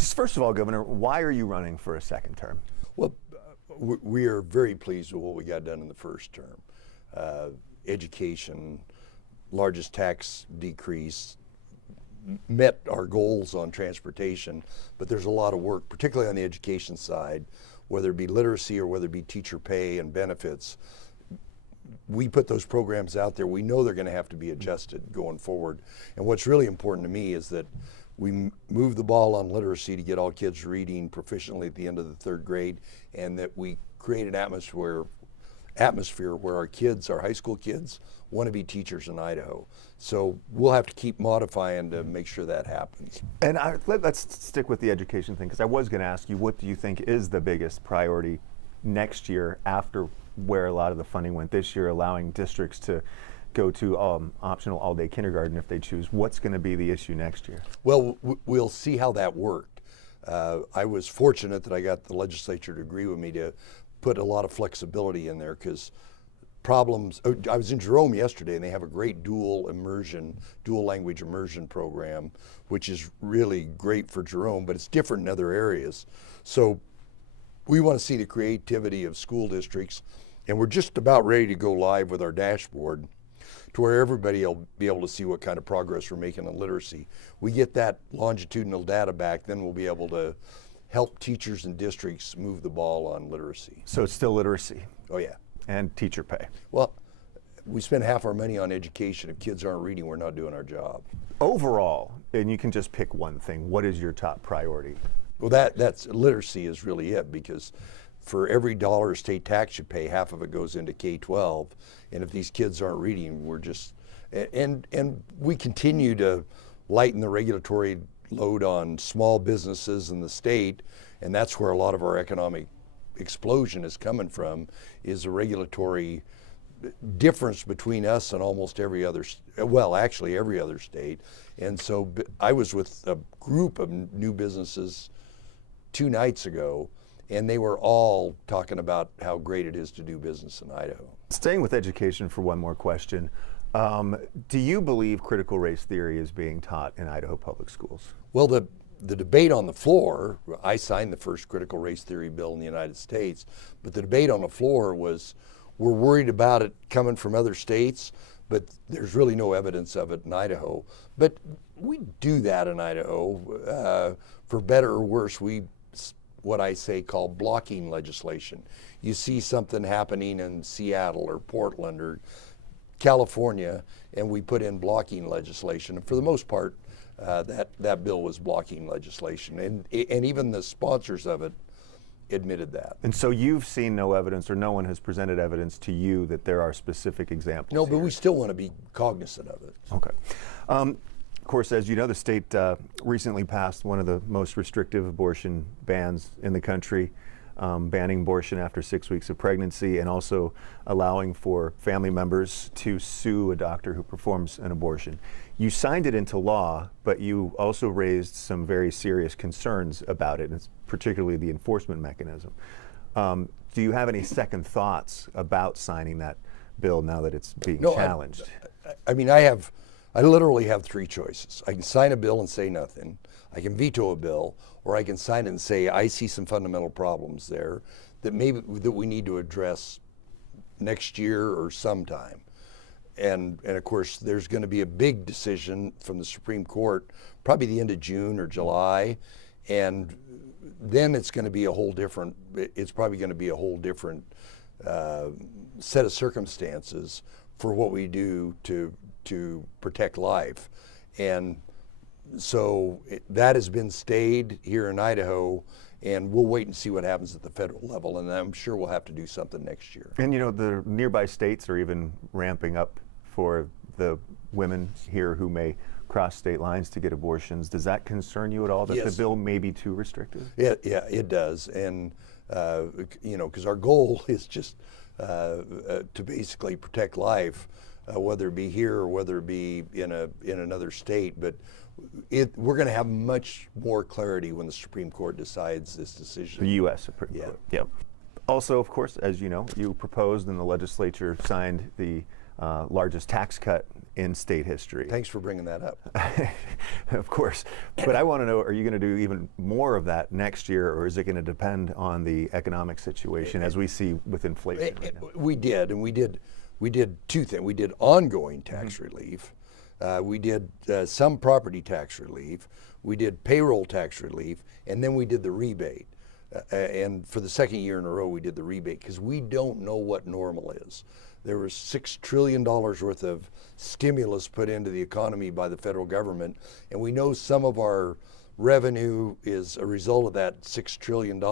Just first of all, Governor, why are you running for a second term? Well, we are very pleased with what we got done in the first term. Education, largest tax decrease, met our goals on transportation, but there's a lot of work, particularly on the education side, whether it be literacy or whether it be teacher pay and benefits. We put those programs out there. We know they're going to have to be adjusted going forward. And what's really important to me is that we move the ball on literacy to get all kids reading proficiently at the end of the third grade, and that we create an atmosphere where our kids, our high school kids, want to be teachers in Idaho. So we'll have to keep modifying to make sure that happens. And let's stick with the education thing, because I was going to ask you, what do you think is the biggest priority next year after where a lot of the funding went this year, allowing districts to go to optional all-day kindergarten if they choose? What's going to be the issue next year? Well, we'll see how that worked. I was fortunate that I got the legislature to agree with me to put a lot of flexibility in there, because problems, I was in Jerome yesterday and they have a great dual language immersion program, which is really great for Jerome, but it's different in other areas. So we want to see the creativity of school districts, and we're just about ready to go live with our dashboard to where everybody will be able to see what kind of progress we're making on literacy. We get that longitudinal data back, then we'll be able to help teachers and districts move the ball on literacy. So it's still literacy? Oh yeah. And teacher pay? Well, we spend half our money on education. If kids aren't reading, we're not doing our job. Overall, and you can just pick one thing, what is your top priority? Well, that's literacy is really it, because for every dollar state tax you pay, half of it goes into K-12, and if these kids aren't reading, we're just, and we continue to lighten the regulatory load on small businesses in the state, and that's where a lot of our economic explosion is coming from, is a regulatory difference between us and almost every other, well, actually every other state. And so I was with a group of new businesses 2 nights ago, and they were all talking about how great it is to do business in Idaho. Staying with education for one more question, do you believe critical race theory is being taught in Idaho public schools? Well, the debate on the floor, I signed the first critical race theory bill in the United States, but the debate on the floor was, we're worried about it coming from other states, but there's really no evidence of it in Idaho. But we do that in Idaho, for better or worse. We, what I say, call blocking legislation. You see something happening in Seattle or Portland or California, and we put in blocking legislation. And for the most part, that bill was blocking legislation, and even the sponsors of it admitted that. And so you've seen no evidence, or no one has presented evidence to you that there are specific examples? No, but here. we still want to be cognizant of it. Okay. Of course, as you know, the state recently passed one of the most restrictive abortion bans in the country, banning abortion after 6 weeks of pregnancy, and also allowing for family members to sue a doctor who performs an abortion. You signed it into law, but you also raised some very serious concerns about it, and it's particularly the enforcement mechanism. Do you have any second thoughts about signing that bill now that it's being challenged? I mean, I literally have 3 choices. I can sign a bill and say nothing. I can veto a bill, or I can sign it and say, I see some fundamental problems there that that we need to address next year or sometime. And of course, there's going to be a big decision from the Supreme Court, probably the end of June or July, and then it's going to be a whole different, it's probably going to be a whole different set of circumstances for what we do to protect life. And so that has been stayed here in Idaho, and we'll wait and see what happens at the federal level, and I'm sure we'll have to do something next year. And you know, the nearby states are even ramping up for the women here who may cross state lines to get abortions. Does that concern you at all, that Yes. the bill may be too restrictive? Yeah, it does. And, you know, because our goal is just to basically protect life, whether it be here or whether it be in another state. But we're going to have much more clarity when the Supreme Court decides this decision. The U.S. Supreme Court. Yeah. Also, of course, as you know, you proposed and the legislature signed the largest tax cut in state history. Thanks for bringing that up. Of course. But I want to know, are you going to do even more of that next year, or is it going to depend on the economic situation as we see with inflation right now? We did two things. We did ongoing tax relief. We did some property tax relief. We did payroll tax relief, and then we did the rebate. And for the second year in a row, we did the rebate because we don't know what normal is. There was $6 trillion worth of stimulus put into the economy by the federal government, and we know some of our revenue is a result of that $6 trillion.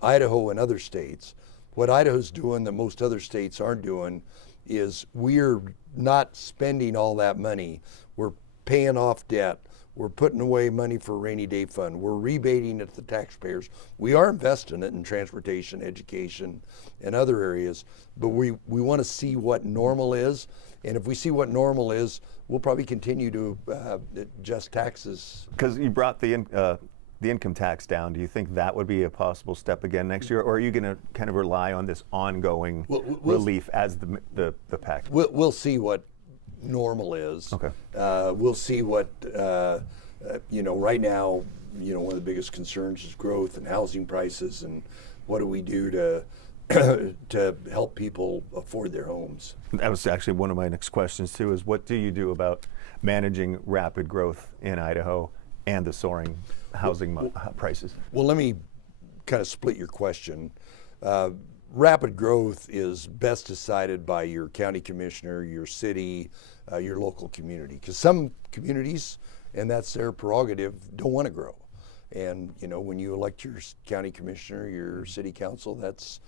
Idaho and other states. What Idaho's doing that most other states aren't doing is we're not spending all that money. We're paying off debt. We're putting away money for a rainy day fund. We're rebating it to the taxpayers. We are investing it in transportation, education, and other areas, but we want to see what normal is. And if we see what normal is, we'll probably continue to adjust taxes. Because you brought the income tax down, do you think that would be a possible step again next year, or are you going to kind of rely on this ongoing relief as the package? We'll see what normal is. Okay. We'll see what, right now, one of the biggest concerns is growth and housing prices, and what do we do to help people afford their homes. That was actually one of my next questions too, is what do you do about managing rapid growth in Idaho and the soaring housing prices? Well, let me kind of split your question. Rapid growth is best decided by your county commissioner, your city, your local community. Because some communities, and that's their prerogative, don't want to grow. And when you elect your county commissioner, your city council, that's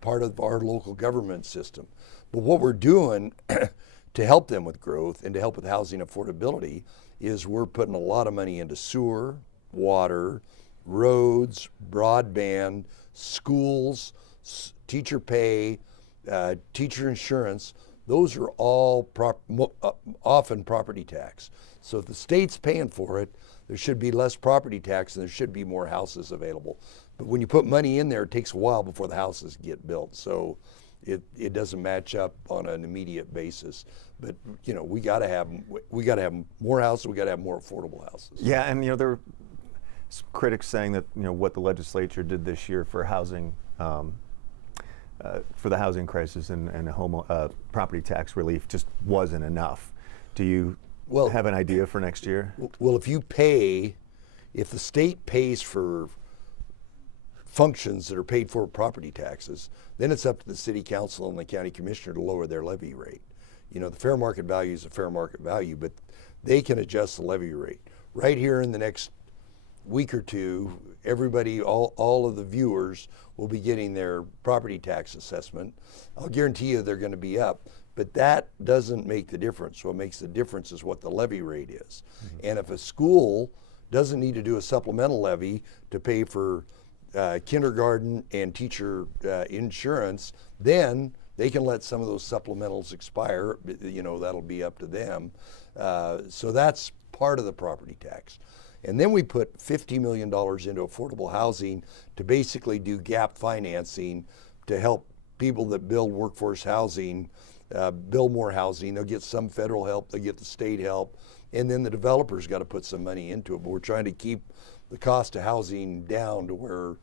part of our local government system. But what we're doing to help them with growth and to help with housing affordability is we're putting a lot of money into sewer, water, roads, broadband, schools, teacher pay, teacher insurance. Those are all often property tax. So if the state's paying for it, there should be less property tax and there should be more houses available. But when you put money in there, it takes a while before the houses get built. So it doesn't match up on an immediate basis. But we got to have more houses. We got to have more affordable houses. Yeah, and there are some critics saying that what the legislature did this year for housing. For the housing crisis and home property tax relief just wasn't enough. Do you have an idea for next year? Well, if the state pays for functions that are paid for property taxes, then it's up to the city council and the county commissioner to lower their levy rate. The fair market value is a fair market value, but they can adjust the levy rate. Right here in the next week or two, everybody, all of the viewers will be getting their property tax assessment. I'll guarantee you they're going to be up, but that doesn't make the difference. What makes the difference is what the levy rate is. Mm-hmm. And if a school doesn't need to do a supplemental levy to pay for kindergarten and teacher insurance, then they can let some of those supplementals expire. That'll be up to them. So that's part of the property tax. And then we put $50 million into affordable housing to basically do gap financing to help people that build workforce housing build more housing. They'll get some federal help, they'll get the state help, and then the developers got to put some money into it. But we're trying to keep the cost of housing down to where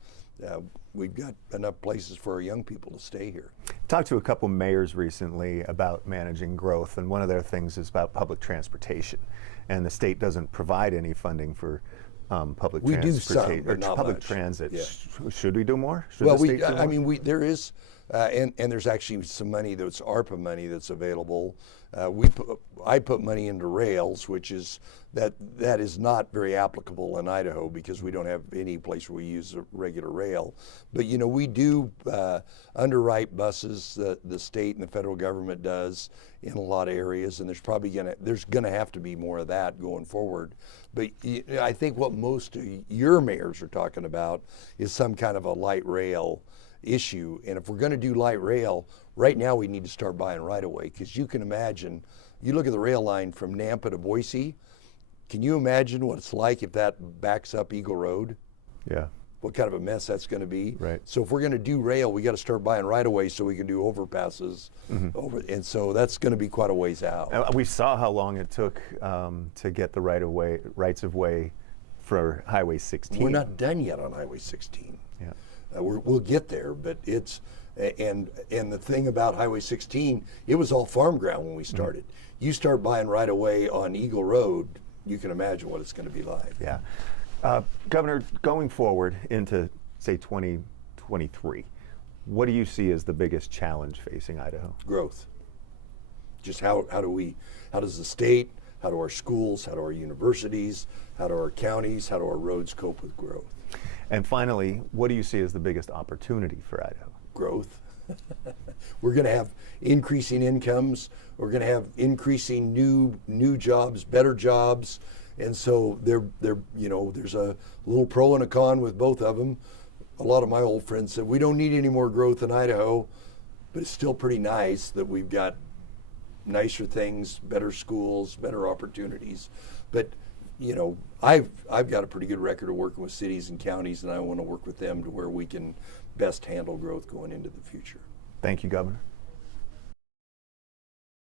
we've got enough places for our young people to stay here. Talked to a couple mayors recently about managing growth, and one of their things is about public transportation. And the state doesn't provide any funding for public transportation. We do some, but not public much. transit. Yeah. Should we do more? Should Well, the state do more? there is, and there's actually some money that's ARPA money that's available. I put money into rails, which is that is not very applicable in Idaho because we don't have any place where we use a regular rail. But we do underwrite buses. The state and the federal government does in a lot of areas, and there's gonna have to be more of that going forward. But I think what most of your mayors are talking about is some kind of a light rail issue. And if we're going to do light rail, right now we need to start buying right away, because you can imagine, you look at the rail line from Nampa to Boise, can you imagine what it's like if that backs up Eagle Road? Yeah. what kind of a mess that's going to be. Right. So if we're going to do rail, we got to start buying right away so we can do overpasses. And so that's going to be quite a ways out. We saw how long it took to get the rights of way for Highway 16. We're not done yet on Highway 16. Yeah. We'll get there, but it's and the thing about Highway 16, it was all farm ground when we started. You start buying right away on Eagle Road, you can imagine what it's going to be like. Yeah. Governor, going forward into, say, 2023, what do you see as the biggest challenge facing Idaho? Growth. Just how does the state, how do our schools, how do our universities, how do our counties, how do our roads cope with growth? And finally, what do you see as the biggest opportunity for Idaho? Growth. We're going to have increasing incomes. We're going to have increasing new jobs, better jobs. And so there's a little pro and a con with both of them. A lot of my old friends said, we don't need any more growth in Idaho, but it's still pretty nice that we've got nicer things, better schools, better opportunities. But, I've got a pretty good record of working with cities and counties, and I want to work with them to where we can best handle growth going into the future. Thank you, Governor.